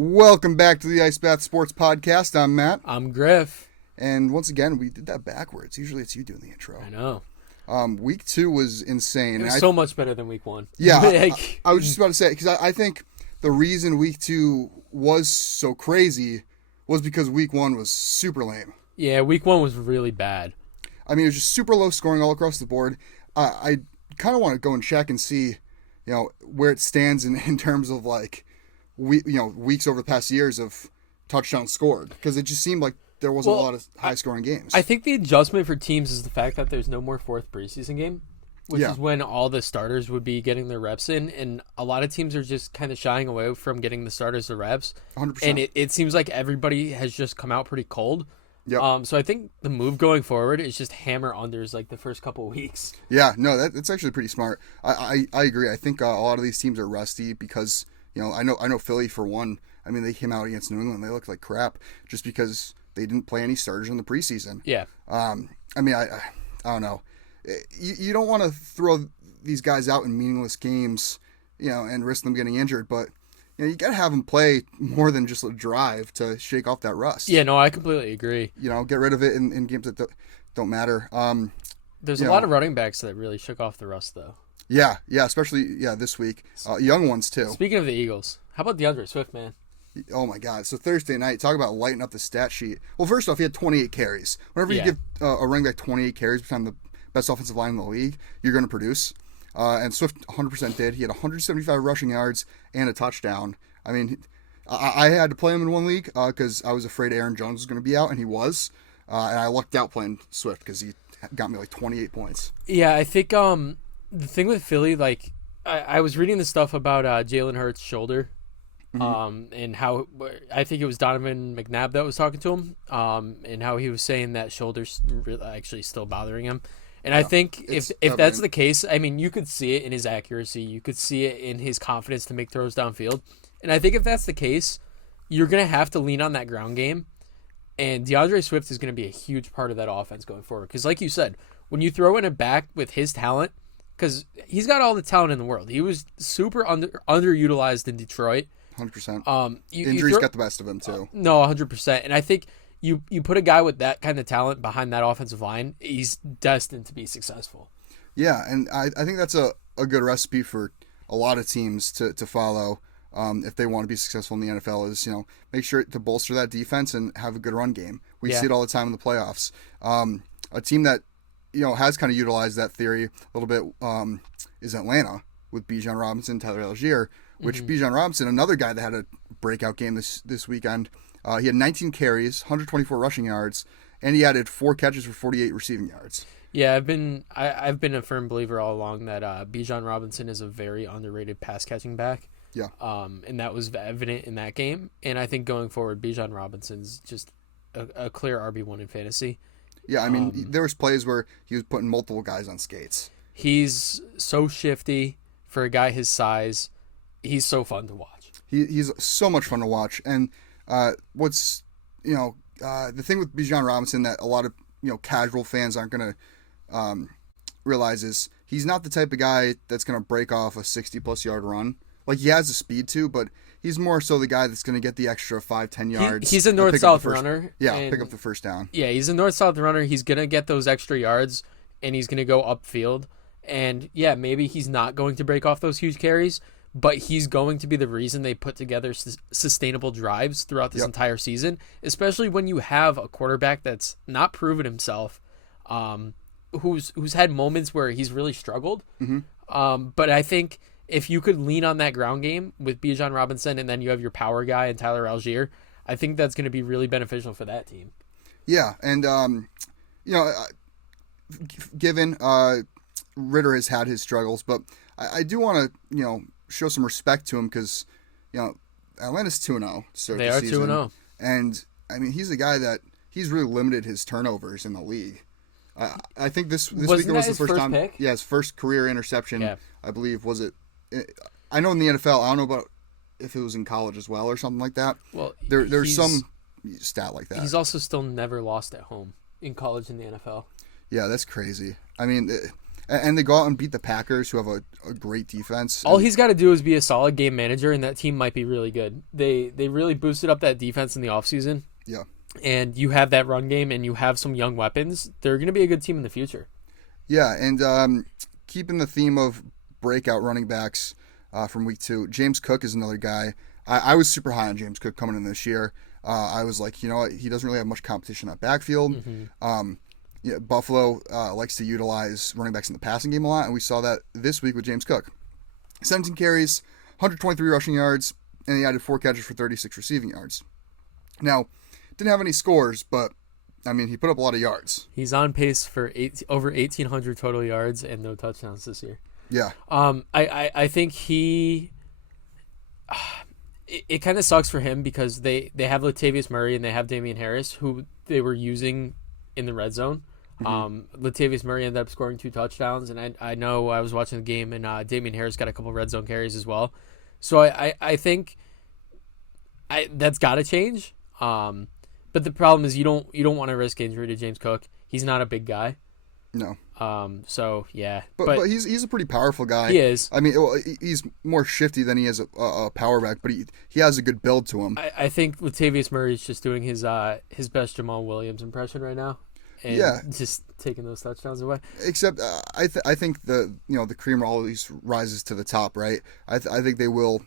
Welcome back to the Ice Bath Sports Podcast. I'm Matt. I'm Griff. And once again, we did that backwards. Usually it's you doing the intro. I know. Week 2 was insane. It was so much better than week 1. Yeah, I was just about to say, because I think the reason week 2 was so crazy was because week 1 was super lame. Yeah, week 1 was really bad. I mean, it was just super low scoring all across the board. I kind of want to go and check and see, where it stands in terms of weeks over the past years of touchdowns scored, because it just seemed like there wasn't a lot of high-scoring games. I think the adjustment for teams is the fact that there's no more fourth preseason game, which is when all the starters would be getting their reps in, and a lot of teams are just kind of shying away from getting the starters the reps. 100%. And it seems like everybody has just come out pretty cold. Yep. So I think the move going forward is just hammer unders like the first couple of weeks. Yeah, no, that's actually pretty smart. I agree. I think a lot of these teams are rusty because, I know Philly for one. I mean, they came out against New England. They looked like crap just because they didn't play any starters in the preseason. Yeah. I mean, I don't know. You don't want to throw these guys out in meaningless games, and risk them getting injured, but you got to have them play more than just a drive to shake off that rust. Yeah, no, I completely agree. Get rid of it in games that don't matter. There's a lot of running backs that really shook off the rust, though. Yeah, especially this week. Young ones, too. Speaking of the Eagles, how about DeAndre Swift, man? Oh, my God. So Thursday night, talk about lighting up the stat sheet. Well, first off, he had 28 carries. Whenever you give a running back 28 carries behind the best offensive line in the league, you're going to produce. And Swift 100% did. He had 175 rushing yards and a touchdown. I mean, I had to play him in one league because I was afraid Aaron Jones was going to be out, and he was. And I lucked out playing Swift because he got me 28 points. Yeah, I think the thing with Philly, I was reading the stuff about Jalen Hurts' shoulder, and how I think it was Donovan McNabb that was talking to him, and how he was saying that shoulder's actually still bothering him. And I think if that's the case, I mean, you could see it in his accuracy. You could see it in his confidence to make throws downfield. And I think if that's the case, you're going to have to lean on that ground game. And DeAndre Swift is going to be a huge part of that offense going forward. Because like you said, when you throw in a back with his talent, because he's got all the talent in the world. He was super underutilized in Detroit. 100%. Injuries got the best of him, too. No, 100%. And I think you put a guy with that kind of talent behind that offensive line, he's destined to be successful. Yeah, and I think that's a good recipe for a lot of teams to follow if they want to be successful in the NFL is, make sure to bolster that defense and have a good run game. We see it all the time in the playoffs. A team that, has kind of utilized that theory a little bit is Atlanta with Bijan Robinson, Tyler Algier, which Bijan Robinson, another guy that had a breakout game this weekend. He had 19 carries, 124 rushing yards, and he added 4 catches for 48 receiving yards. Yeah, I've been a firm believer all along that Bijan Robinson is a very underrated pass catching back. Yeah. And that was evident in that game. And I think going forward, Bijan Robinson's just a clear RB1 in fantasy. Yeah, I mean, there was plays where he was putting multiple guys on skates. He's so shifty for a guy his size. He's so fun to watch. He's so much fun to watch. And what's, the thing with Bijan Robinson that a lot of, casual fans aren't going to realize is he's not the type of guy that's going to break off a 60-plus yard run. Like, he has the speed to, but he's more so the guy that's going to get the extra 5-10 yards. He's a north-south runner. Yeah, pick up the first down. Yeah, he's a north-south runner. He's going to get those extra yards, and he's going to go upfield. And, yeah, maybe he's not going to break off those huge carries, but he's going to be the reason they put together sustainable drives throughout this entire season, especially when you have a quarterback that's not proven himself, who's had moments where he's really struggled. But I think if you could lean on that ground game with Bijan Robinson and then you have your power guy and Tyler Algier, I think that's going to be really beneficial for that team. Yeah, and, given Ritter has had his struggles, but I do want to, show some respect to him because, Atlanta's 2-0 to start the season. They are 2-0. And, I mean, he's a guy that he's really limited his turnovers in the league. I think this week was the first time. Pick? Yeah, his first career interception, I believe, was it. I know in the NFL, I don't know about if it was in college as well or something like that. Well, there's some stat like that. He's also still never lost at home in college in the NFL. Yeah, that's crazy. I mean, And they go out and beat the Packers, who have a great defense. All he's got to do is be a solid game manager, and that team might be really good. They really boosted up that defense in the offseason. Yeah. And you have that run game, and you have some young weapons. They're going to be a good team in the future. Yeah, and keeping the theme of breakout running backs from week 2, James Cook is another guy. I was super high on James Cook coming in this year. I was like, you know what, he doesn't really have much competition in that backfield. Mm-hmm. Buffalo likes to utilize running backs in the passing game a lot, and we saw that this week with James Cook. 17 carries, 123 rushing yards, and he added 4 catches for 36 receiving yards. Now, didn't have any scores, but I mean, he put up a lot of yards. He's on pace for over 1,800 total yards and no touchdowns this year. Yeah. I think he. It kind of sucks for him because they have Latavius Murray and they have Damian Harris, who they were using in the red zone. Mm-hmm. Latavius Murray ended up scoring 2 touchdowns, and I know I was watching the game, and Damian Harris got a couple red zone carries as well. So I think that's got to change. But the problem is you don't want to risk injury to James Cook. He's not a big guy. No. So yeah. But he's a pretty powerful guy. He is. I mean, he's more shifty than he is a power back, but he has a good build to him. I think Latavius Murray is just doing his best Jamal Williams impression right now, and just taking those touchdowns away. Except I think the cream always rises to the top, right? I think they will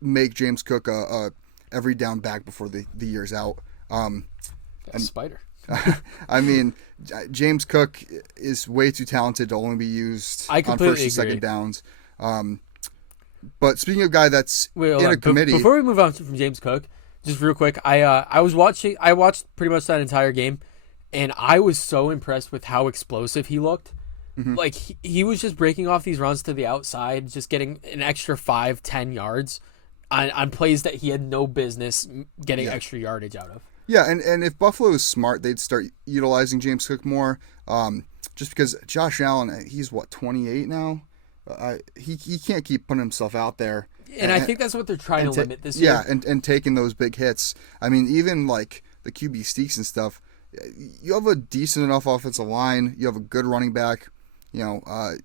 make James Cook a every down back before the year's out. Spider. I mean, James Cook is way too talented to only be used on first and second downs. But speaking of a guy that's in a committee, before we move on from James Cook, just real quick, I watched pretty much that entire game, and I was so impressed with how explosive he looked. Mm-hmm. Like he was just breaking off these runs to the outside, just getting an extra 5-10 yards on plays that he had no business getting extra yardage out of. Yeah, and if Buffalo is smart, they'd start utilizing James Cook more. Just because Josh Allen, he's 28 now. He can't keep putting himself out there. And I think that's what they're trying to limit this year. Yeah, and taking those big hits. I mean, even like the QB sneaks and stuff. You have a decent enough offensive line. You have a good running back. Use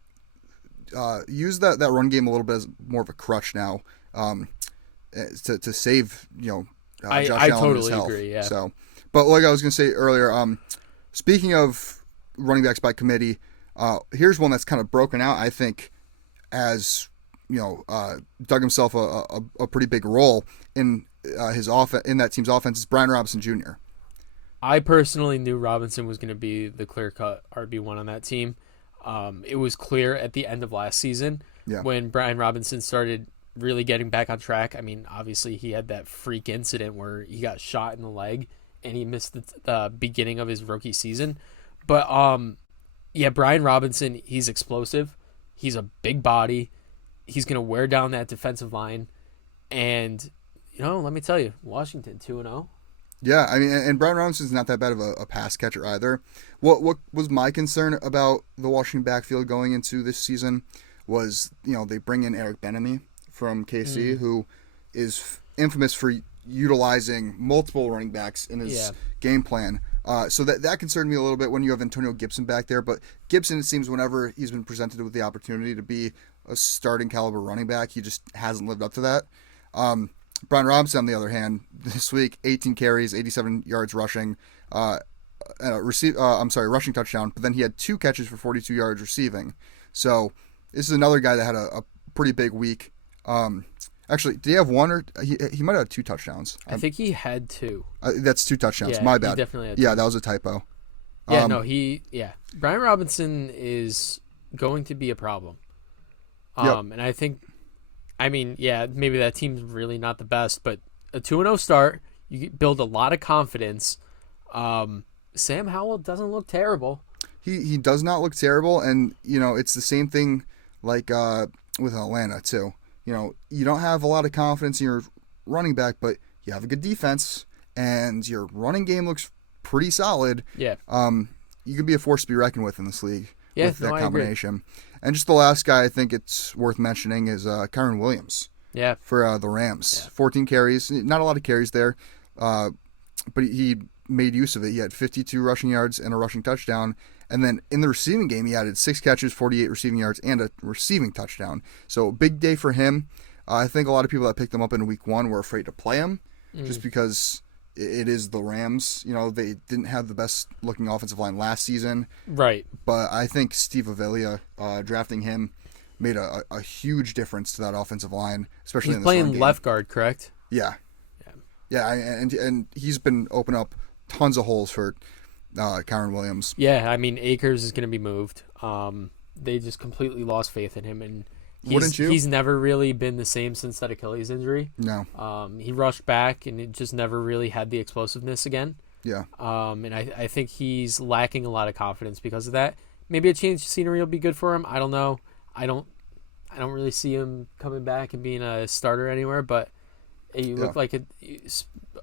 that run game a little bit as more of a crutch now. To save Josh I Allen totally his health. agree. Yeah. So, but like I was going to say earlier, speaking of running backs by committee, here's one that's kind of broken out. I think, as dug himself a pretty big role in his in that team's offense is Brian Robinson Jr. I personally knew Robinson was going to be the clear-cut RB1 on that team. It was clear at the end of last season when Brian Robinson started really getting back on track. I mean, obviously he had that freak incident where he got shot in the leg and he missed the beginning of his rookie season. But Brian Robinson, he's explosive. He's a big body. He's going to wear down that defensive line. And, let me tell you, Washington 2-0. Yeah, I mean, and Brian Robinson's not that bad of a pass catcher either. What was my concern about the Washington backfield going into this season was, they bring in Eric Bieniemy from KC, who is infamous for utilizing multiple running backs in his game plan. So that concerned me a little bit when you have Antonio Gibson back there. But Gibson, it seems, whenever he's been presented with the opportunity to be a starting caliber running back, he just hasn't lived up to that. Brian Robinson, on the other hand, this week, 18 carries, 87 yards rushing, rushing touchdown. But then he had 2 catches for 42 yards receiving. So this is another guy that had a pretty big week. Actually, did he have one or he might have had 2 touchdowns? I think he had 2. That's 2 touchdowns. Yeah, My bad. He definitely had 2. Yeah, that was a typo. Brian Robinson is going to be a problem. And I think, maybe that team's really not the best, but a 2-0 start, you build a lot of confidence. Sam Howell doesn't look terrible. He does not look terrible, and it's the same thing like with Atlanta too. You don't have a lot of confidence in your running back, but you have a good defense, and your running game looks pretty solid. Yeah. You could be a force to be reckoned with in this league with that combination. And just the last guy I think it's worth mentioning is Kyren Williams. Yeah. For the Rams. Yeah. 14 carries. Not a lot of carries there, but he made use of it. He had 52 rushing yards and a rushing touchdown, And then in the receiving game, he added 6 catches, 48 receiving yards, and a receiving touchdown. So big day for him. I think a lot of people that picked him up in week 1 were afraid to play him just because it is the Rams. They didn't have the best looking offensive line last season. Right. But I think Steve Avila drafting him made a huge difference to that offensive line, especially He's in this run playing game. left guard, correct? Yeah. And he's been opening up tons of holes for Kyren Williams. Yeah, I mean, Akers is going to be moved. They just completely lost faith in him, and Wouldn't you? He's never really been the same since that Achilles injury. No. He rushed back, and it just never really had the explosiveness again. Yeah. And I think he's lacking a lot of confidence because of that. Maybe a change of scenery will be good for him. I don't know. I don't really see him coming back and being a starter anywhere, but you look like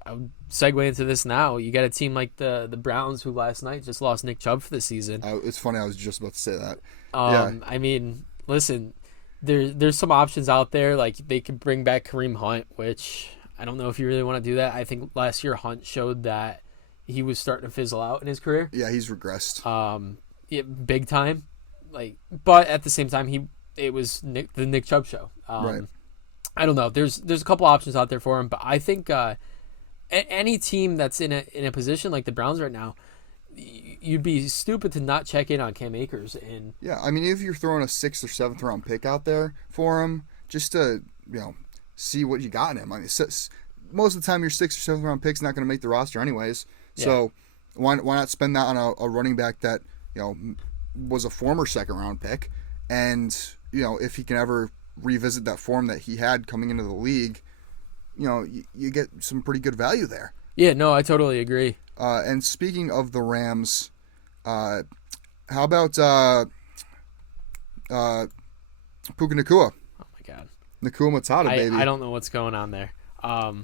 I'll segue into this now. You got a team like the Browns, who last night just lost Nick Chubb for the season. It's funny. I was just about to say that. I mean, listen, there's some options out there. Like, they could bring back Kareem Hunt, which I don't know if you really want to do that. I think last year Hunt showed that he was starting to fizzle out in his career. Yeah, he's regressed. Big time. But at the same time, it was the Nick Chubb show. Right. I don't know. There's a couple options out there for him, but I think any team that's in a position like the Browns right now, you'd be stupid to not check in on Cam Akers. And yeah, I mean, if you're throwing a 6th or 7th round pick out there for him, just to see what you got in him. I mean, most of the time your 6th or 7th round pick's not going to make the roster anyways. Yeah. So why not spend that on a running back that was a former 2nd round pick, and if he can ever revisit that form that he had coming into the league, you get some pretty good value there. Yeah, no, I totally agree. And speaking of the Rams, how about Puka Nacua? Oh my God, Nacua Matata, baby. I don't know what's going on there. I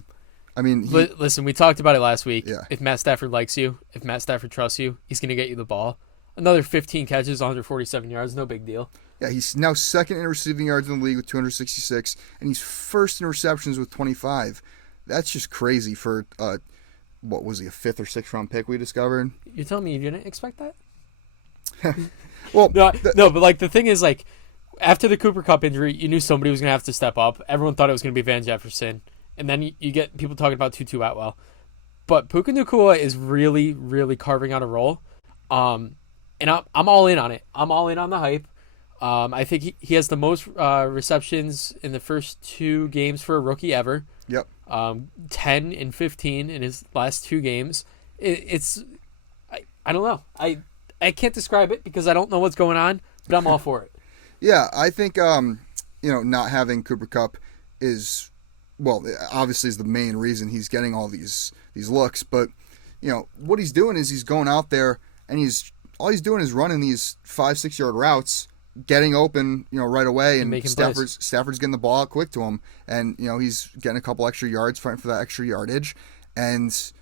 mean, listen, we talked about it last week. Yeah. If Matt Stafford likes you, if Matt Stafford trusts you, he's going to get you the ball. Another 15 catches, 147 yards, no big deal. Yeah, he's now 2nd in receiving yards in the league with 266, and he's 1st in receptions with 25. That's just crazy for, what was he, a 5th or 6th round pick we discovered? You're telling me you didn't expect that? Well, no, but the thing is, after the Cooper Kupp injury, you knew somebody was going to have to step up. Everyone thought it was going to be Van Jefferson, and then you get people talking about Tutu Atwell. But Puka Nacua is really, really carving out a role. And I'm all in on it. I'm all in on the hype. I think he has the most receptions in the first 2 games for a rookie ever. Yep. 10 and 15 in his last 2 games. I don't know. I can't describe it because I don't know what's going on, but I'm all for it. Yeah, I think not having Cooper Kupp is, well, obviously is the main reason he's getting all these looks, but what he's doing is he's going out there and all he's doing is running these 5-6 yard routes, getting open, right away, and Stafford's getting the ball out quick to him, and he's getting a couple extra yards, fighting for that extra yardage, and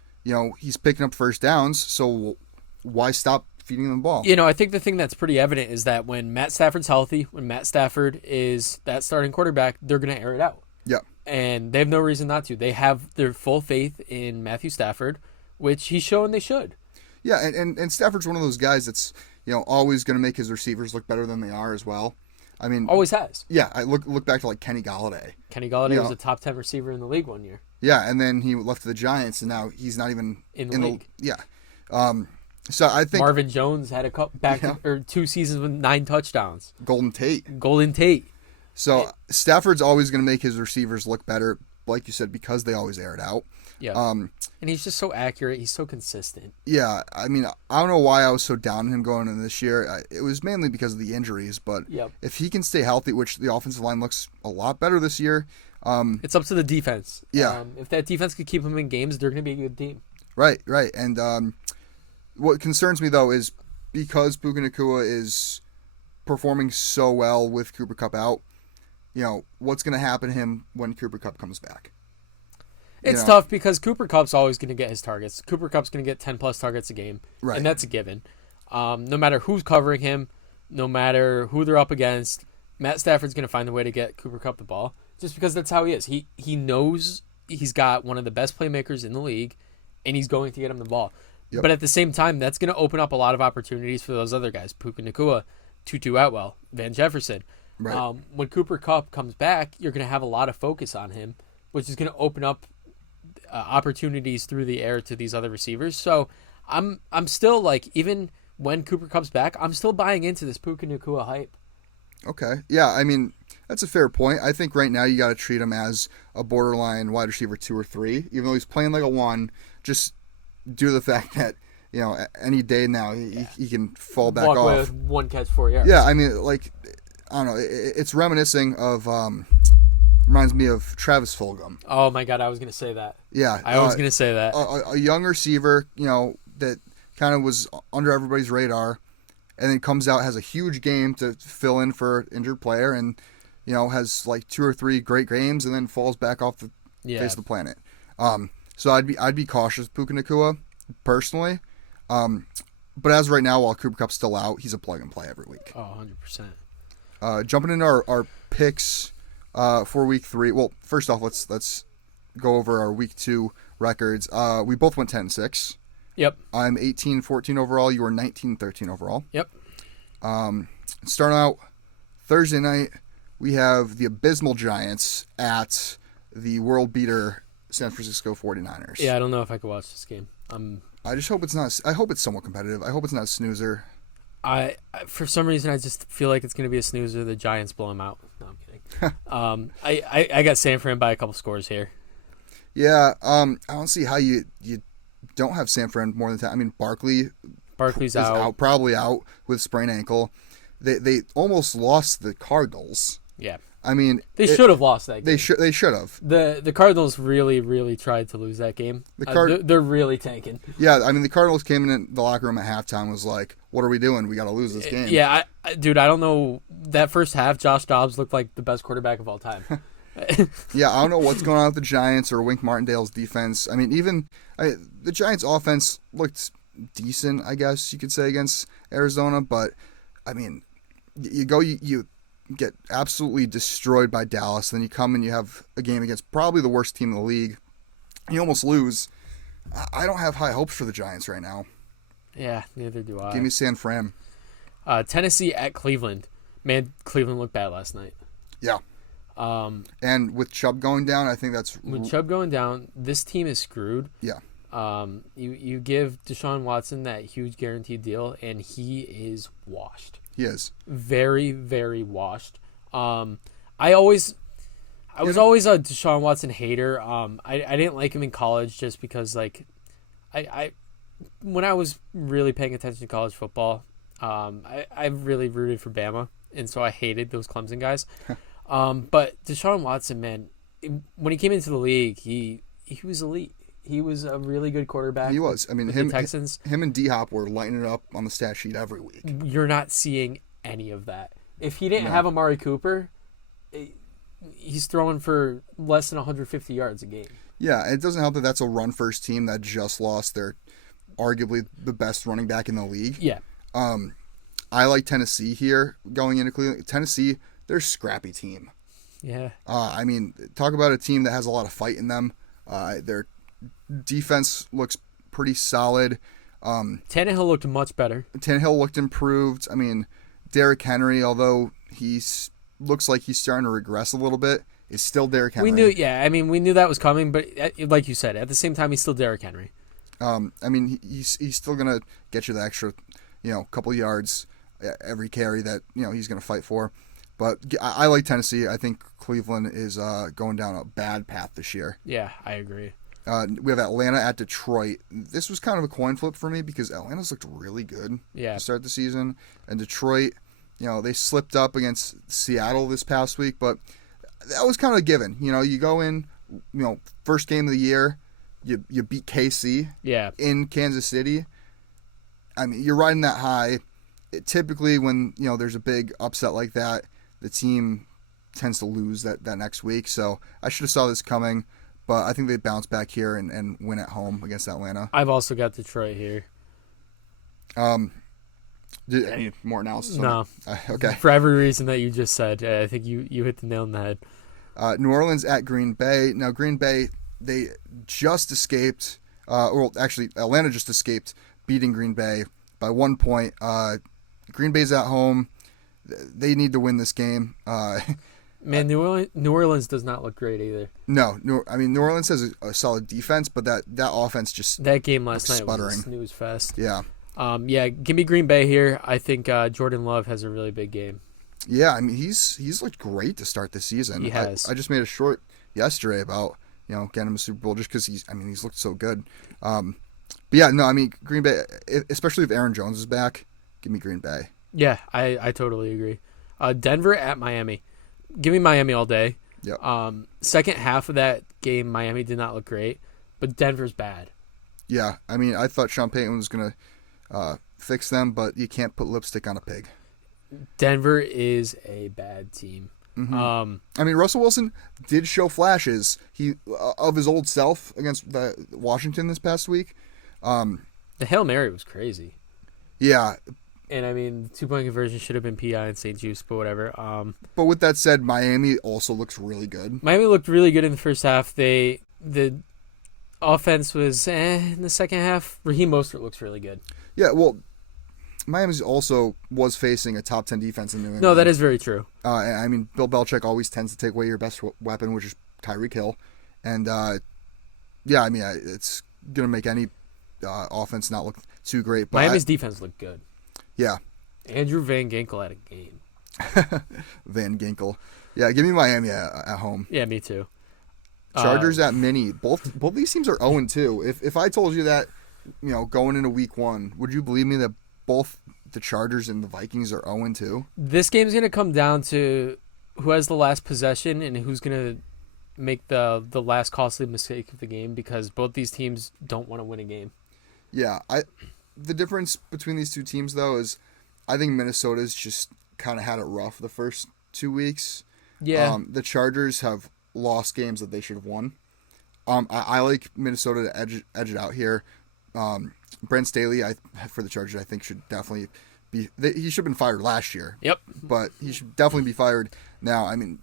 he's picking up first downs. So why stop feeding them the ball? I think the thing that's pretty evident is that when Matt Stafford's healthy, when Matt Stafford is that starting quarterback, they're going to air it out. Yeah, and they have no reason not to. They have their full faith in Matthew Stafford, which he's shown they should. Yeah, and Stafford's one of those guys that's always going to make his receivers look better than they are as well. I mean, always has. Yeah, I look back to Kenny Galladay. Kenny Galladay was a top 10 receiver in the league one year. Yeah, and then he left to the Giants, and now he's not even in the league. Yeah. So I think Marvin Jones had or 2 seasons with 9 touchdowns. Golden Tate. So Stafford's always going to make his receivers look better, like you said, because they always air it out. Yeah. And he's just so accurate. He's so consistent. Yeah. I mean, I don't know why I was so down on him going into this year. It was mainly because of the injuries, but if he can stay healthy, which the offensive line looks a lot better this year. It's up to the defense. Yeah. If that defense could keep him in games, they're going to be a good team. Right. And what concerns me, though, is because Puka Nacua is performing so well with Cooper Kupp out, what's going to happen to him when Cooper Kupp comes back? It's tough because Cooper Kupp's always going to get his targets. Cooper Kupp's going to get 10-plus targets a game, and that's a given. No matter who's covering him, no matter who they're up against, Matt Stafford's going to find a way to get Cooper Kupp the ball just because that's how he is. He knows he's got one of the best playmakers in the league, and he's going to get him the ball. Yep. But at the same time, that's going to open up a lot of opportunities for those other guys. Puka Nacua, Tutu Atwell, Van Jefferson. Right. When Cooper Kupp comes back, you're going to have a lot of focus on him, which is going to open up opportunities through the air to these other receivers. So I'm still like, even when Cooper comes back, I'm still buying into this Puka Nacua hype. Okay. Yeah, I mean, that's a fair point. I think right now you got to treat him as a borderline wide receiver 2 or 3, even though he's playing like a 1, just due to the fact that, any day now he can fall back Walk off. away with 1 catch, 4 yards. Yeah, I mean, like, I don't know. It's reminiscing of, reminds me of Travis Fulgham. Oh, my God, I was going to say that. Yeah. I was going to say that. A young receiver, that kind of was under everybody's radar, and then comes out, has a huge game to fill in for an injured player, and, has like 2 or 3 great games, and then falls back off the face of the planet. So I'd be cautious with Puka Nacua, personally. But as of right now, while Cooper Kupp's still out, he's a plug and play every week. Oh, 100%. Jumping into our picks for week 3. Well, first off, let's go over our week 2 records. We both went 10-6. Yep. I'm 18-14 overall. You were 19-13 overall. Yep. Starting out Thursday night, we have the abysmal Giants at the world beater San Francisco 49ers. Yeah, I don't know if I could watch this game. I just hope it's not. I hope it's somewhat competitive. I hope it's not a snoozer. I for some reason I just feel like it's going to be a snoozer. The Giants blow them out. No, I'm kidding. I got San Fran by a couple scores here. Yeah. I don't see how you don't have San Fran more than 10. I mean, Barkley's out, probably out with sprained ankle. They almost lost the Cardinals. Yeah. I mean, they should have lost that game. They should have. The Cardinals really tried to lose that game. They're really tanking. Yeah, I mean, the Cardinals came in the locker room at halftime, was like, "What are we doing? We got to lose this game." Yeah, dude, I don't know. That first half, Josh Dobbs looked like the best quarterback of all time. Yeah, I don't know what's going on with the Giants or Wink Martindale's defense. I mean, the Giants' offense looked decent, I guess you could say, against Arizona, but I mean, you get absolutely destroyed by Dallas, then you come and you have a game against probably the worst team in the league. You almost lose. I don't have high hopes for the Giants right now. Yeah, neither do I. Give me San Fran. Tennessee at Cleveland. Man, Cleveland looked bad last night. Yeah. And with Chubb going down, I think that's... With Chubb going down, this team is screwed. Yeah. You give Deshaun Watson that huge guaranteed deal, and he is washed. He is. Very, very washed. I was always a Deshaun Watson hater. I didn't like him in college just because, like, I when I was really paying attention to college football, I really rooted for Bama, and so I hated those Clemson guys. But Deshaun Watson, man, when he came into the league, he was elite. He was a really good quarterback. He was. I mean, the Texans. Him and D-Hop were lighting it up on the stat sheet every week. You're not seeing any of that. If he didn't have Amari Cooper, he's throwing for less than 150 yards a game. Yeah, it doesn't help that that's a run-first team that just lost their arguably the best running back in the league. Yeah. I like Tennessee here going into Cleveland. Tennessee, they're a scrappy team. Yeah. I mean, talk about a team that has a lot of fight in them. Their defense looks pretty solid. Tannehill looked much better. Tannehill looked improved. I mean, Derrick Henry, although looks like he's starting to regress a little bit, is still Derrick Henry. We knew that was coming, but like you said, at the same time, he's still Derrick Henry. I mean, he's still gonna get you the extra, couple yards every carry that he's gonna fight for. But I like Tennessee. I think Cleveland is going down a bad path this year. Yeah, I agree. We have Atlanta at Detroit. This was kind of a coin flip for me because Atlanta's looked really good to start the season. And Detroit, they slipped up against Seattle this past week, but that was kind of a given. You go in, first game of the year, you beat KC in Kansas City. I mean, you're riding that high. Typically when, there's a big upset like that, the team tends to lose that next week. So I should have saw this coming. But I think they bounce back here and win at home against Atlanta. I've also got Detroit here. Any more analysis? No. Okay. For every reason that you just said, I think you hit the nail on the head. New Orleans at Green Bay. Now, Green Bay, they just escaped Well, actually, Atlanta just escaped beating Green Bay by 1 point. Green Bay's at home. They need to win this game. Man, New Orleans does not look great either. No, New Orleans has a solid defense, but that offense just that game last night sputtering. was a snooze fest. Yeah. Give me Green Bay here. I think Jordan Love has a really big game. Yeah, I mean he's looked great to start the season. He has. I just made a short yesterday about getting him a Super Bowl just because he's looked so good. But yeah, no, I mean Green Bay, especially if Aaron Jones is back, give me Green Bay. Yeah, I totally agree. Denver at Miami. Give me Miami all day. Yep. Second half of that game, Miami did not look great, but Denver's bad. Yeah, I mean, I thought Sean Payton was going to fix them, but you can't put lipstick on a pig. Denver is a bad team. Mm-hmm. I mean, Russell Wilson did show flashes of his old self against Washington this past week. The Hail Mary was crazy. Yeah. And, I mean, the 2-point conversion should have been PI and St. Juice, but whatever. But with that said, Miami also looks really good. Miami looked really good in the first half. The offense was in the second half. Raheem Mostert looks really good. Yeah, well, Miami also was facing a top 10 defense in New England. No, that is very true. I mean, Bill Belichick always tends to take away your best weapon, which is Tyreek Hill. And, yeah, I mean, it's going to make any offense not look too great. But Miami's defense looked good. Yeah. Andrew Van Ginkel had a game. Van Ginkel. Yeah, give me Miami at home. Yeah, me too. Chargers at Mini. Both these teams are 0-2. If I told you that, going into week 1, would you believe me that both the Chargers and the Vikings are 0-2? This game's going to come down to who has the last possession and who's going to make the last costly mistake of the game, because both these teams don't want to win a game. Yeah, the difference between these two teams, though, is I think Minnesota's just kind of had it rough the first 2 weeks. Yeah. The Chargers have lost games that they should have won. I like Minnesota to edge it out here. Brent Staley, for the Chargers, I think should definitely be. He should have been fired last year. Yep. But he should definitely be fired now. I mean,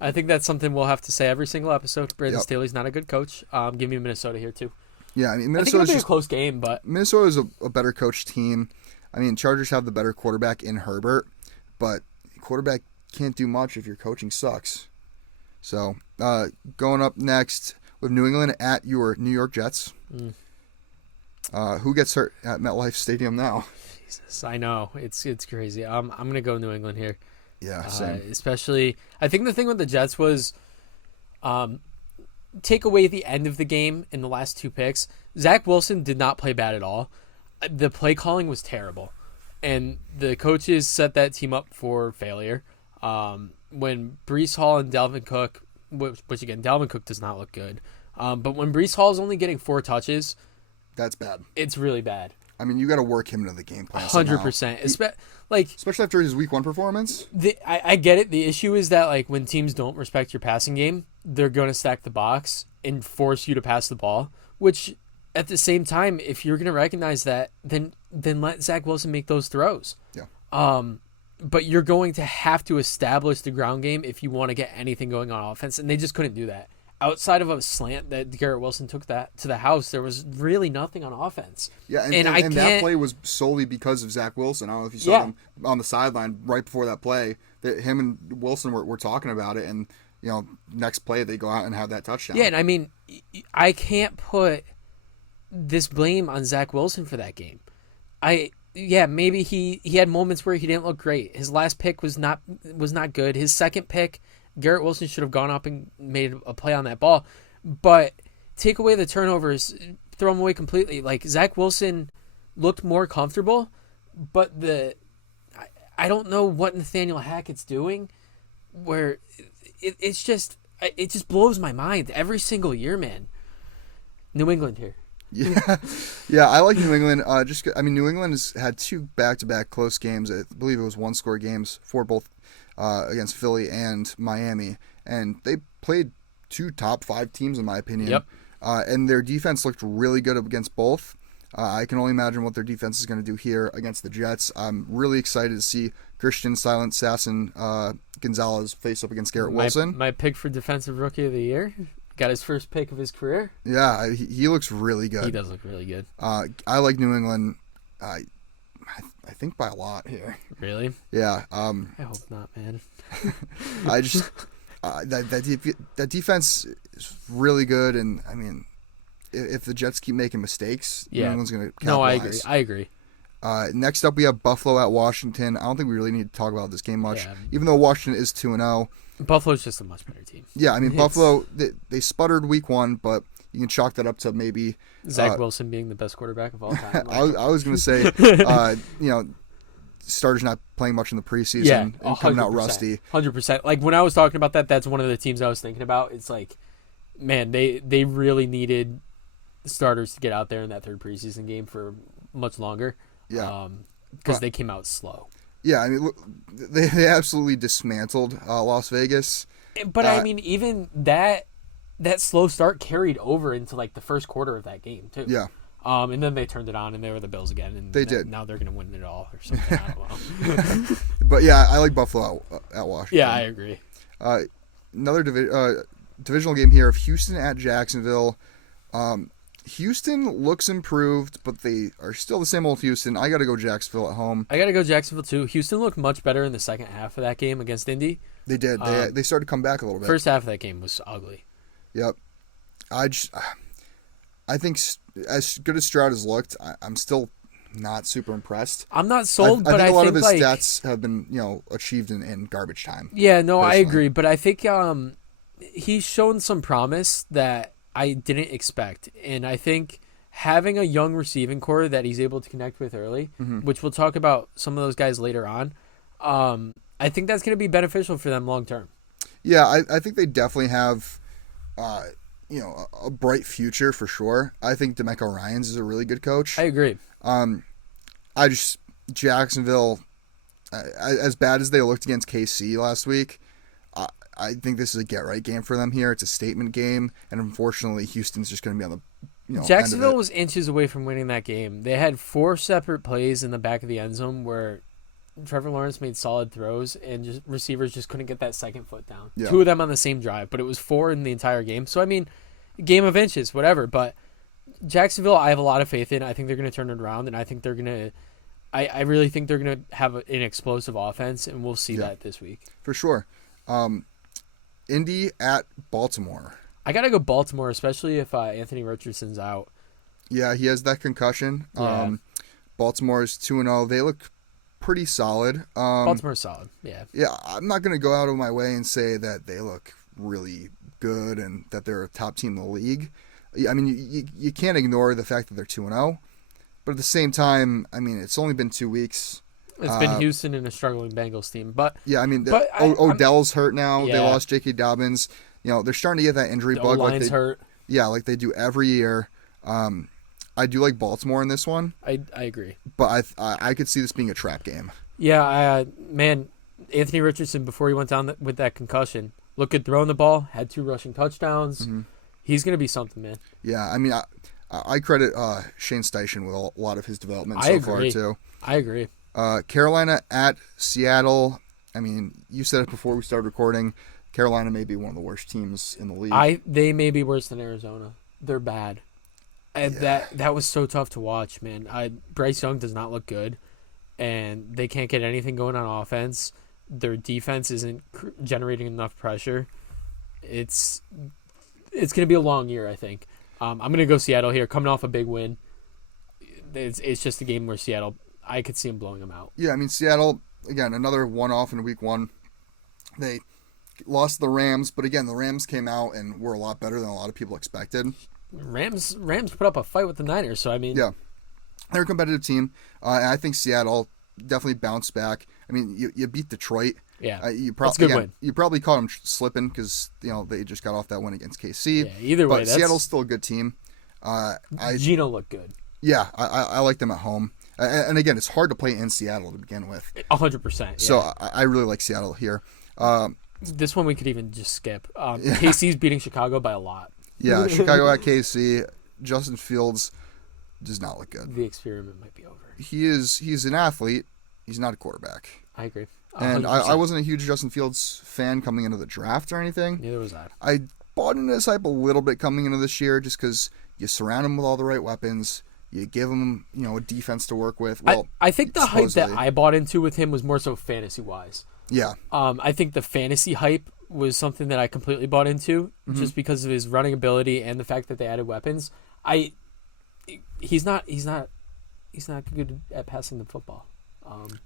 I think that's something we'll have to say every single episode. Brandon Yep. Staley's not a good coach. Give me Minnesota here too. Yeah, I mean, I think it'll be a close game, but Minnesota's a better coached team. I mean, Chargers have the better quarterback in Herbert, but quarterback can't do much if your coaching sucks. So, going up next with New England at your New York Jets. Who gets hurt at MetLife Stadium now? Jesus, I know. It's crazy. I'm going to go New England here. Yeah, same. Especially, I think the thing with the Jets was take away the end of the game in the last 2 picks. Zach Wilson did not play bad at all. The play calling was terrible. And the coaches set that team up for failure. When Breece Hall and Dalvin Cook, which again, Dalvin Cook does not look good. But when Breece Hall is only getting 4 touches, that's bad. It's really bad. I mean, you got to work him into the game plan. 100%. Especially after his week 1 performance. I get it. The issue is that when teams don't respect your passing game, they're going to stack the box and force you to pass the ball. Which, at the same time, if you're going to recognize that, then let Zach Wilson make those throws. Yeah. But you're going to have to establish the ground game if you want to get anything going on offense, and they just couldn't do that. Outside of a slant that Garrett Wilson took that to the house, there was really nothing on offense. Yeah, and that play was solely because of Zach Wilson. I don't know if you saw him on the sideline right before that play. That him and Wilson were talking about it, and next play they go out and have that touchdown. Yeah, and I mean, I can't put this blame on Zach Wilson for that game. Maybe he had moments where he didn't look great. His last pick was not good. His second pick, Garrett Wilson should have gone up and made a play on that ball. But take away the turnovers, throw them away completely. Zach Wilson looked more comfortable, but I don't know what Nathaniel Hackett's doing, where it just blows my mind every single year, man. New England here. Yeah, I like New England. New England has had 2 back-to-back close games. I believe it was 1-score games for both against Philly and Miami, and they played 2 top 5 teams in my opinion. Yep. And their defense looked really good against both. I can only imagine what their defense is going to do here against the Jets. I'm really excited to see Christian Silent Assassin Gonzalez face up against Garrett Wilson. My pick for Defensive Rookie of the Year. Got his first pick of his career. Yeah, he looks really good. He does look really good. I like New England. I think by a lot here. Really? Yeah. I hope not, man. I just that defense is really good, and I mean, if the Jets keep making mistakes, New England's going to capitalize. No, I agree. Next up, we have Buffalo at Washington. I don't think we really need to talk about this game much, Yeah. even though Washington is 2-0. Buffalo's just a much better team. Yeah, I mean, Buffalo, they sputtered week 1, but you can chalk that up to maybe Zach Wilson being the best quarterback of all time. I was going to say, starters not playing much in the preseason and coming out rusty. 100%. Like, when I was talking about that, that's one of the teams I was thinking about. It's like, man, they really needed starters to get out there in that third preseason game for much longer. Yeah. Because they came out slow. Yeah, I mean, look, they absolutely dismantled Las Vegas. But, I mean, even that slow start carried over into, like, the first quarter of that game, too. Yeah. And then they turned it on, and they were the Bills again. And they did. Now they're going to win it all or something. I don't know. But, yeah, I like Buffalo at Washington. Yeah, I agree. Another divisional game here of Houston at Jacksonville. Houston looks improved, but they are still the same old Houston. I got to go Jacksonville at home. I got to go Jacksonville, too. Houston looked much better in the second half of that game against Indy. They did. They started to come back a little bit. First half of that game was ugly. Yep. I think as good as Stroud has looked, I'm still not super impressed. I'm not sold, but I think a lot of his stats have been achieved in garbage time. Yeah, no, personally. I agree, but I think he's shown some promise that I didn't expect, and I think having a young receiving core that he's able to connect with early, which we'll talk about some of those guys later on, I think that's going to be beneficial for them long term. Yeah, I think they definitely have, a bright future for sure. I think DeMeco Ryans is a really good coach. I agree. Jacksonville, as bad as they looked against KC last week, I think this is a get-right game for them here. It's a statement game, and unfortunately, Houston's just going to be on the Jacksonville was inches away from winning that game. They had 4 separate plays in the back of the end zone where Trevor Lawrence made solid throws, and receivers just couldn't get that second foot down. Yeah. 2 of them on the same drive, but it was 4 in the entire game. So, I mean, game of inches, whatever. But Jacksonville, I have a lot of faith in. I think they're going to turn it around, and I think they're going to I really think they're going to have an explosive offense, and we'll see that this week. For sure. Indy at Baltimore. I got to go Baltimore, especially if Anthony Richardson's out. Yeah, he has that concussion. Yeah. Baltimore's 2-0. They look pretty solid. Baltimore's solid, yeah. Yeah, I'm not going to go out of my way and say that they look really good and that they're a top team in the league. I mean, you can't ignore the fact that they're 2-0. But at the same time, I mean, it's only been 2 weeks. It's been Houston and a struggling Bengals team. But yeah, I mean, Odell's hurt now. Yeah. They lost J.K. Dobbins. They're starting to get that injury bug. O-line's hurt. Yeah, like they do every year. I do like Baltimore in this one. I agree. But I could see this being a trap game. Yeah, man, Anthony Richardson, before he went down with that concussion, looked good throwing the ball, had 2 rushing touchdowns. Mm-hmm. He's going to be something, man. Yeah, I mean, I credit Shane Steichen with a lot of his development so far, too. I agree. Carolina at Seattle. I mean, you said it before we started recording. Carolina may be one of the worst teams in the league. They may be worse than Arizona. They're bad. And that was so tough to watch, man. Bryce Young does not look good, and they can't get anything going on offense. Their defense isn't generating enough pressure. It's going to be a long year, I think. I'm going to go Seattle here, coming off a big win. It's just a game where Seattle, I could see them blowing them out. Yeah, I mean, Seattle, again, another one-off in week 1. They lost the Rams, but again, the Rams came out and were a lot better than a lot of people expected. Rams put up a fight with the Niners, so I mean... Yeah, they're a competitive team, and I think Seattle definitely bounced back. I mean, you beat Detroit. Yeah, that's a good win. You probably caught them slipping because they just got off that win against KC. Yeah, either way, but Seattle's still a good team. Geno looked good. Yeah, I like them at home. And again, it's hard to play in Seattle to begin with. 100%. Yeah. So I really like Seattle here. This one we could even just skip. KC's beating Chicago by a lot. Yeah, Chicago at KC. Justin Fields does not look good. The experiment might be over. He's an athlete. He's not a quarterback. I agree. 100%. And I wasn't a huge Justin Fields fan coming into the draft or anything. Neither was I. bought into this hype a little bit coming into this year just because you surround him with all the right weapons. You give him, a defense to work with. Well, I think the supposedly. hype that I bought into with him was more so fantasy-wise. Yeah. I think the fantasy hype was something that I completely bought into just because of his running ability and the fact that they added weapons. He's not good at passing the football.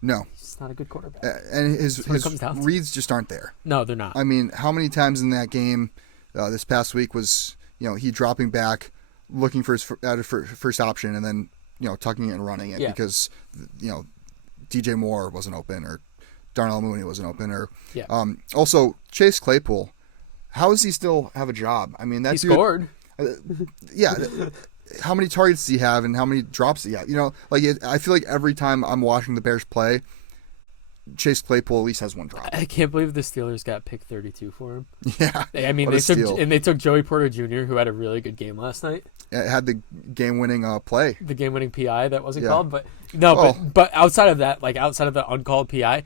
No. He's not a good quarterback. And his reads just aren't there. No, they're not. I mean, how many times in that game this past week was, he dropping back, looking for his first option, and then, tucking it and running it because, DJ Moore wasn't open or Darnell Mooney wasn't open. Or also, Chase Claypool, how does he still have a job? I mean, he scored. How many targets does he have and how many drops does he have? I feel like every time I'm watching the Bears play, Chase Claypool at least has one drop. I can't believe the Steelers got pick 32 for him. Yeah. I mean, they took Joey Porter Jr., who had a really good game last night. It had the game-winning play. The game-winning PI that wasn't called, but but outside of that, outside of the uncalled PI,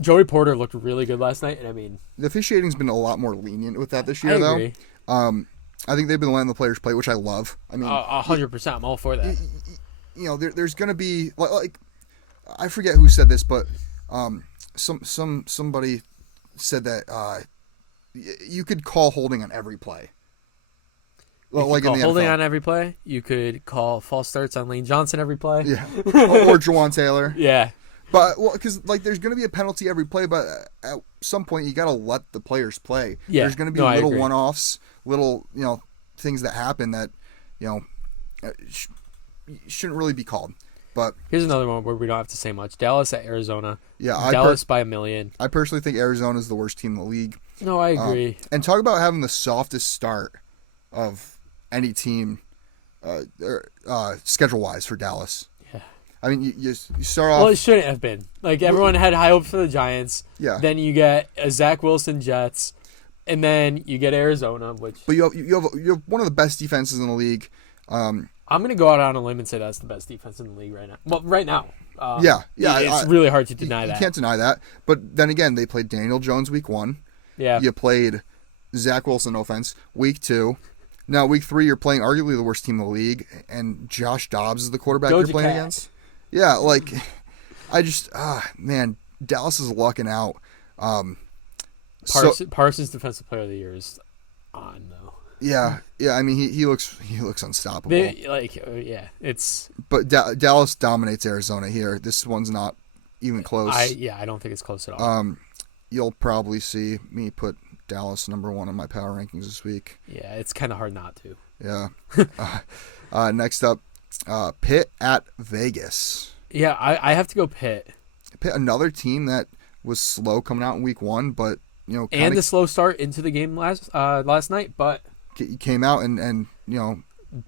Joey Porter looked really good last night, and I mean, the officiating's been a lot more lenient with that this year, I agree. I think they've been letting the players play, which I love. I mean, 100%. I'm all for that. There's going to be like I forget who said this, but somebody said that you could call holding on every play. Holding on every play. You could call false starts on Lane Johnson every play. Yeah, or Jawan Taylor. Yeah. But because there's going to be a penalty every play, but at some point you got to let the players play. Yeah. There's going to be little one-offs, little things that happen that shouldn't really be called. But here's another one where we don't have to say much. Dallas at Arizona. Yeah, Dallas by a million. I personally think Arizona is the worst team in the league. No, I agree. And talk about having the softest start of any team, schedule-wise for Dallas. I mean, you start off... Well, it shouldn't have been. Everyone had high hopes for the Giants. Yeah. Then you get a Zach Wilson Jets, and then you get Arizona, which... But you have one of the best defenses in the league. I'm going to go out on a limb and say that's the best defense in the league right now. Well, right now. It's really hard to deny that. You can't deny that. But then again, they played Daniel Jones week 1. Yeah. You played Zach Wilson offense week 2. Now, week 3, you're playing arguably the worst team in the league, and Josh Dobbs is the quarterback you're playing against. Yeah, Dallas is lucking out. Parsons Defensive Player of the Year is on though. Yeah. I mean, he looks unstoppable. It's. But Dallas dominates Arizona here. This one's not even close. I don't think it's close at all. You'll probably see me put Dallas number 1 on my power rankings this week. Yeah, it's kind of hard not to. Yeah. Next up. Pitt at Vegas. Yeah, I have to go Pitt. Pitt, another team that was slow coming out in week 1, but and the slow start into the game last night, but came out and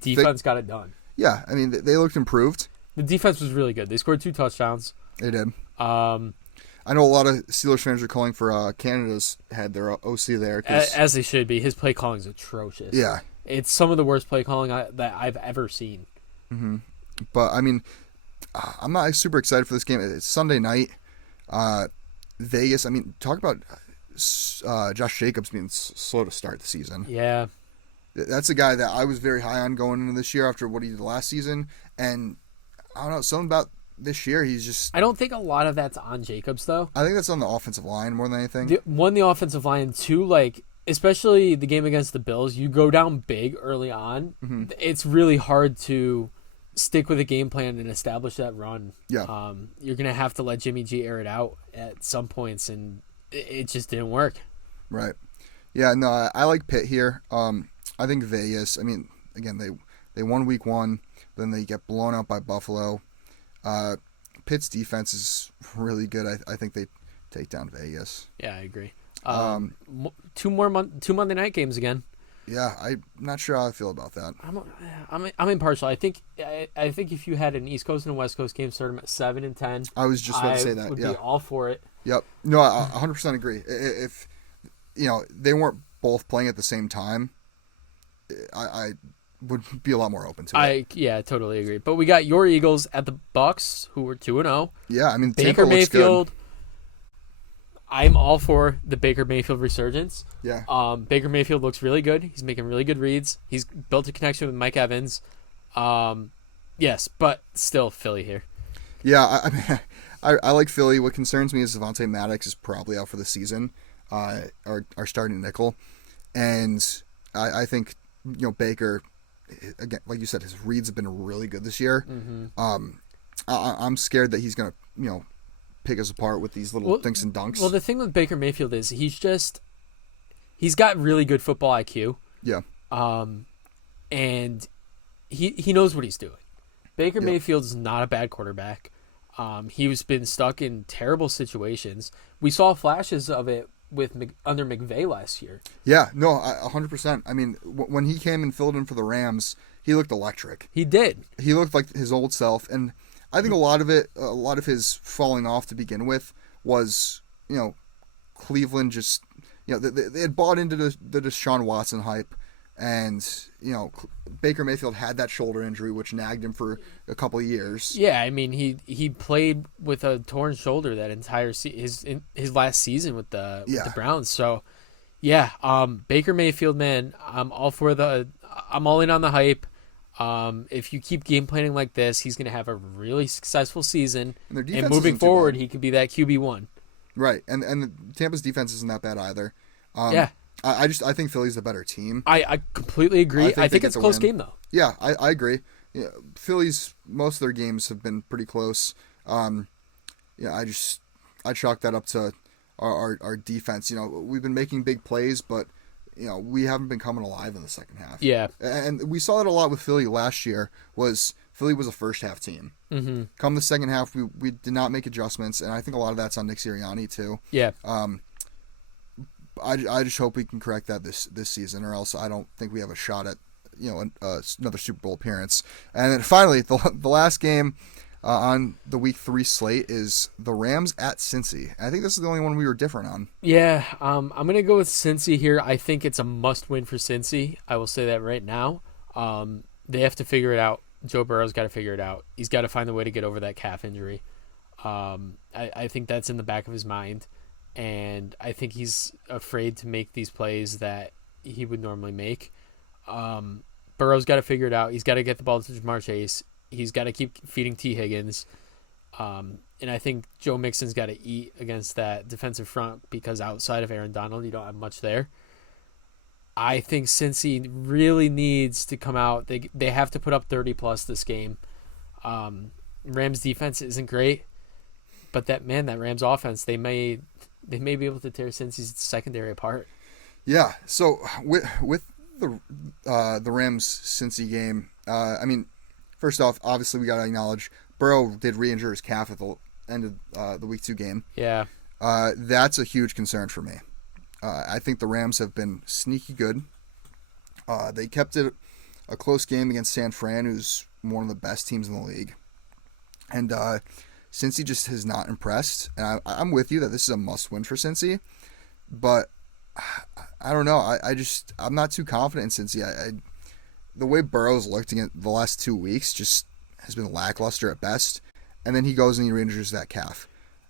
defense got it done. Yeah, I mean they looked improved. The defense was really good. They scored 2 touchdowns. They did. I know a lot of Steelers fans are calling for Canada's had their OC there. As they should be. His play calling is atrocious. Yeah, it's some of the worst play calling that I've ever seen. Mm-hmm. But I mean, I'm not super excited for this game. It's Sunday night. Vegas. I mean, talk about Josh Jacobs being slow to start the season. Yeah, that's a guy that I was very high on going into this year after what he did last season. And I don't know, something about this year he's just. I don't think a lot of that's on Jacobs though. I think that's on the offensive line more than anything. The offensive line, 2, especially the game against the Bills, you go down big early on. Mm-hmm. It's really hard to stick with a game plan and establish that run. Yeah. You're going to have to let Jimmy G air it out at some points, and it just didn't work. Right. Yeah, no, I like Pitt here. I think Vegas, I mean, again, they won week 1, then they get blown out by Buffalo. Pitt's defense is really good. I think they take down Vegas. Yeah, I agree. 2 Monday night games again. Yeah, I'm not sure how I feel about that. I'm impartial. I think if you had an East Coast and a West Coast game, start them at 7 and 10. I was just about to say that. I would be all for it. Yep. No, I 100% agree. If they weren't both playing at the same time, I would be a lot more open to it. I totally agree. But we got your Eagles at the Bucks, who were 2-0. Yeah, I mean Baker Mayfield. Good. I'm all for the Baker Mayfield resurgence. Yeah. Baker Mayfield looks really good. He's making really good reads. He's built a connection with Mike Evans. Yes, but still Philly here. Yeah, I mean, I like Philly. What concerns me is Devontae Maddox is probably out for the season, our starting nickel. And I think, Baker, again, like you said, his reads have been really good this year. Mm-hmm. I'm scared that he's going to, pick us apart with these little dinks and dunks. Well, the thing with Baker Mayfield is he's got really good football IQ. Yeah. And he knows what he's doing. Baker Yep. Mayfield's not a bad quarterback. He's been stuck in terrible situations. We saw flashes of it under McVay last year. Yeah, no, 100%. I mean, when he came and filled in for the Rams, he looked electric. He did. He looked like his old self, and I think a lot of his falling off to begin with was, Cleveland just, they had bought into the Deshaun Watson hype, and, Baker Mayfield had that shoulder injury, which nagged him for a couple of years. Yeah, I mean, he played with a torn shoulder that entire his last season with the Browns. So, yeah, Baker Mayfield, man, I'm all in on the hype. If you keep game planning like this, he's going to have a really successful season. And moving forward, he could be that QB1. Right, and Tampa's defense isn't that bad either. Yeah. I think Philly's the better team. I completely agree. I think it's a close game, though. Yeah, I agree. Yeah, Philly's, most of their games have been pretty close. I chalk that up to our defense. We've been making big plays, but we haven't been coming alive in the second half. Yeah. And we saw that a lot with Philly last year. Philly was a first half team. Mm-hmm. Come the second half, we did not make adjustments, and I think a lot of that's on Nick Sirianni too. Yeah. I just hope we can correct that this season, or else I don't think we have a shot at another Super Bowl appearance. And then finally, the last game on the Week 3 slate is the Rams at Cincy. I think this is the only one we were different on. Yeah, I'm gonna go with Cincy here. I think it's a must-win for Cincy. I will say that right now. They have to figure it out. Joe Burrow's got to figure it out. He's got to find a way to get over that calf injury. I think that's in the back of his mind. And I think he's afraid to make these plays that he would normally make. Burrow's got to figure it out. He's got to get the ball to Jamar Chase. He's got to keep feeding T. Higgins. And I think Joe Mixon's got to eat against that defensive front because outside of Aaron Donald, you don't have much there. I think Cincy really needs to come out. They have to put up 30+ this game. Rams defense isn't great, but that Rams offense, they may be able to tear Cincy's secondary apart. Yeah. So with the Rams Cincy game, I mean, first off, obviously we got to acknowledge Burrow did re-injure his calf at the end of the Week 2 game. Yeah. That's a huge concern for me. I think the Rams have been sneaky good. They kept it a close game against San Fran, who's one of the best teams in the league. And Cincy just has not impressed. And I'm with you that this is a must-win for Cincy. But I don't know. I'm not too confident in Cincy. The way Burrow's looked in the last 2 weeks just has been lackluster at best. And then he goes and he re-injures that calf.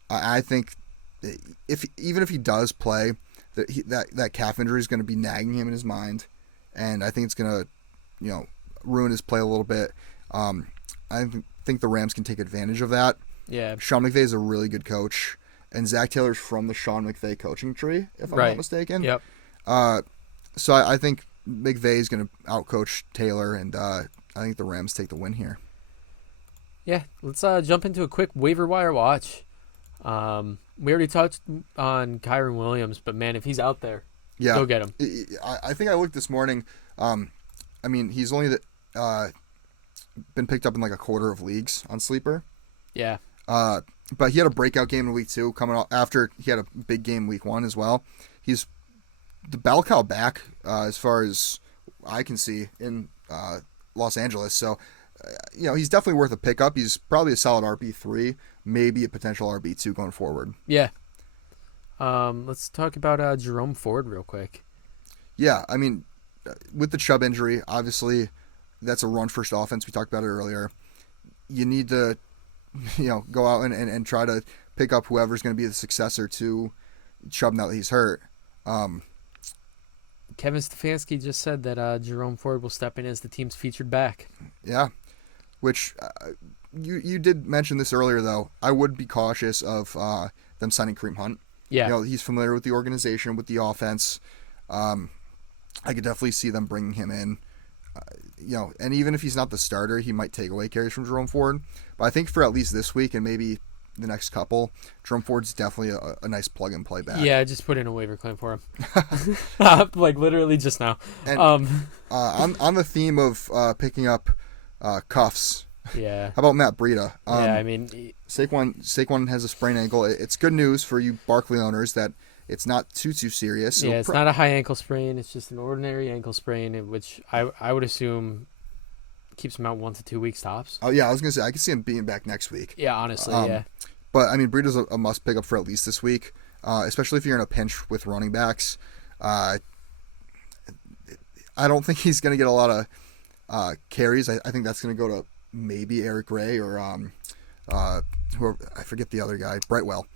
I think even if he does play, that calf injury is going to be nagging him in his mind, and I think it's going to, ruin his play a little bit. I think the Rams can take advantage of that. Yeah. Sean McVay is a really good coach, and Zach Taylor's from the Sean McVay coaching tree, if I'm not mistaken. Yep. So I think McVay is going to outcoach Taylor, and I think the Rams take the win here. Yeah. Let's jump into a quick waiver wire watch. We already touched on Kyren Williams, but man, if he's out there, go get him. I think I looked this morning. I mean, he's only been picked up in like a quarter of leagues on Sleeper. Yeah. But he had a breakout game in Week 2 coming out after he had a big game Week 1 as well. He's the bell cow back as far as I can see in Los Angeles. So, he's definitely worth a pickup. He's probably a solid RB3, maybe a potential RB2 going forward. Yeah. Let's talk about Jerome Ford real quick. Yeah, I mean, with the Chubb injury, obviously that's a run-first offense. We talked about it earlier. You need to, go out and try to pick up whoever's going to be the successor to, Chubb now that he's hurt. Kevin Stefanski just said that Jerome Ford will step in as the team's featured back. Yeah, which you did mention this earlier, though. I would be cautious of them signing Kareem Hunt. Yeah. He's familiar with the organization, with the offense. I could definitely see them bringing him in. And even if he's not the starter, he might take away carries from Jerome Ford. But I think for at least this week and maybe the next couple, Jerome Ford's definitely a nice plug-and-play back. Yeah, I just put in a waiver claim for him. Like, literally just now. And, on the theme of picking up cuffs, yeah. How about Matt Breida? I mean... Saquon has a sprained ankle. It's good news for you Barkley owners that it's not too serious. Yeah, it's not a high ankle sprain. It's just an ordinary ankle sprain, which I would assume keeps him out 1 to 2 weeks tops. Oh, yeah, I was going to say, I could see him being back next week. Yeah, honestly, yeah. But, I mean, Breida's a must pick up for at least this week, especially if you're in a pinch with running backs. I don't think he's going to get a lot of carries. I think that's going to go to maybe Eric Ray or whoever, I forget the other guy, Brightwell.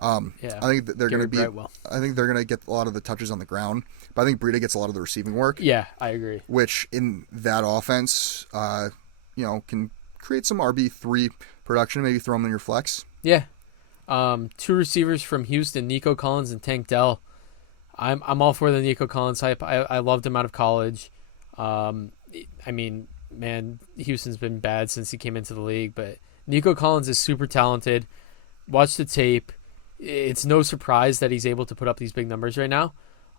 I think they're going to be. Brightwell. I think they're going to get a lot of the touches on the ground, but I think Breida gets a lot of the receiving work. Yeah, I agree. Which in that offense, can create some RB3 production. Maybe throw them in your flex. Yeah, 2 receivers from Houston, Nico Collins and Tank Dell. I'm all for the Nico Collins hype. I loved him out of college. I mean, man, Houston's been bad since he came into the league, but Nico Collins is super talented. Watch the tape. It's no surprise that he's able to put up these big numbers right now,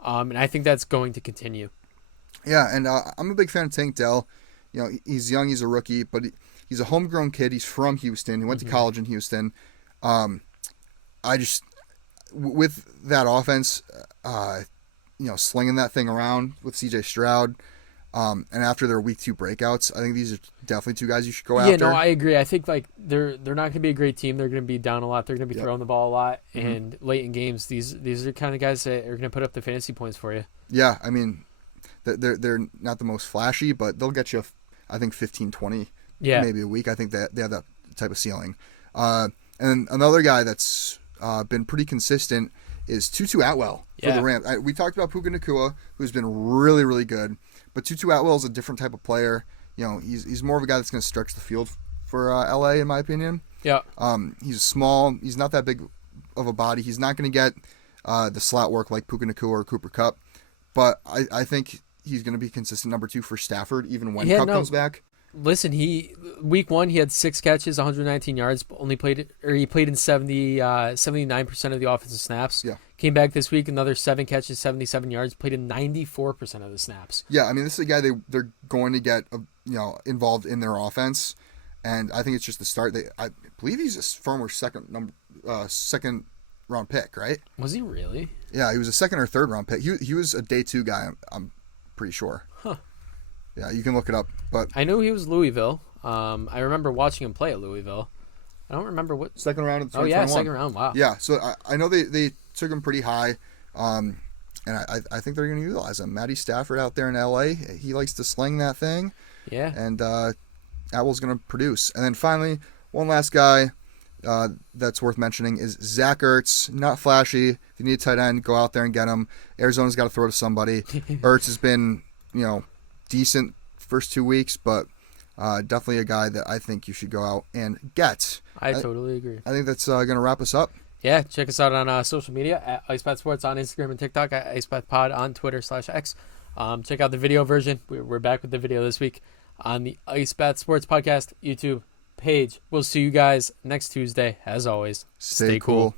and I think that's going to continue. Yeah, and I'm a big fan of Tank Dell. He's young, he's a rookie, but he's a homegrown kid. He's from Houston. He went to college in Houston. With that offense, slinging that thing around with C.J. Stroud, and after their week 2 breakouts, I think these are definitely 2 guys you should go after. Yeah, no, I agree. I think they're not going to be a great team. They're going to be down a lot. They're going to be throwing the ball a lot, and late in games, these are the kind of guys that are going to put up the fantasy points for you. Yeah, I mean, they're not the most flashy, but they'll get you, I think, 15, 20, maybe a week. I think that they have that type of ceiling. And another guy that's been pretty consistent is Tutu Atwell for the Rams. We talked about Puka Nacua, who's been really, really good. But Tutu Atwell is a different type of player. He's more of a guy that's going to stretch the field for LA, in my opinion. Yeah. He's small. He's not that big of a body. He's not going to get the slot work like Puka Nacua or Cooper Kupp. But I think he's going to be consistent number 2 for Stafford, even when Kupp comes back. Listen, week 1 he had 6 catches, 119 yards. He played in 79% of the offensive snaps. Yeah. Came back this week, another 7 catches, 77 yards. Played in 94% of the snaps. Yeah, I mean, this is a guy they're going to get involved in their offense, and I think it's just the start. I believe he's a former second round pick, right? Was he really? Yeah, he was a 2nd or 3rd round pick. He was a day 2 guy. I'm pretty sure. Huh. Yeah, you can look it up. But I knew he was Louisville. I remember watching him play at Louisville. I don't remember what 2nd round of 2021. Oh yeah, 2nd round. Wow. Yeah, so I know they took him pretty high, and I think they're going to utilize him. Matty Stafford out there in LA, he likes to sling that thing. Yeah. And Atwell's going to produce. And then finally, one last guy that's worth mentioning is Zach Ertz. Not flashy. If you need a tight end, go out there and get him. Arizona's got to throw to somebody. Ertz has been decent first 2 weeks, but definitely a guy that I think you should go out and get. I totally agree. I think that's going to wrap us up. Yeah, check us out on social media at IcePath Sports on Instagram and TikTok, at IcePathPod on Twitter/X. Check out the video version. We're back with the video this week on the IcePath Sports Podcast YouTube page. We'll see you guys next Tuesday. As always, stay cool.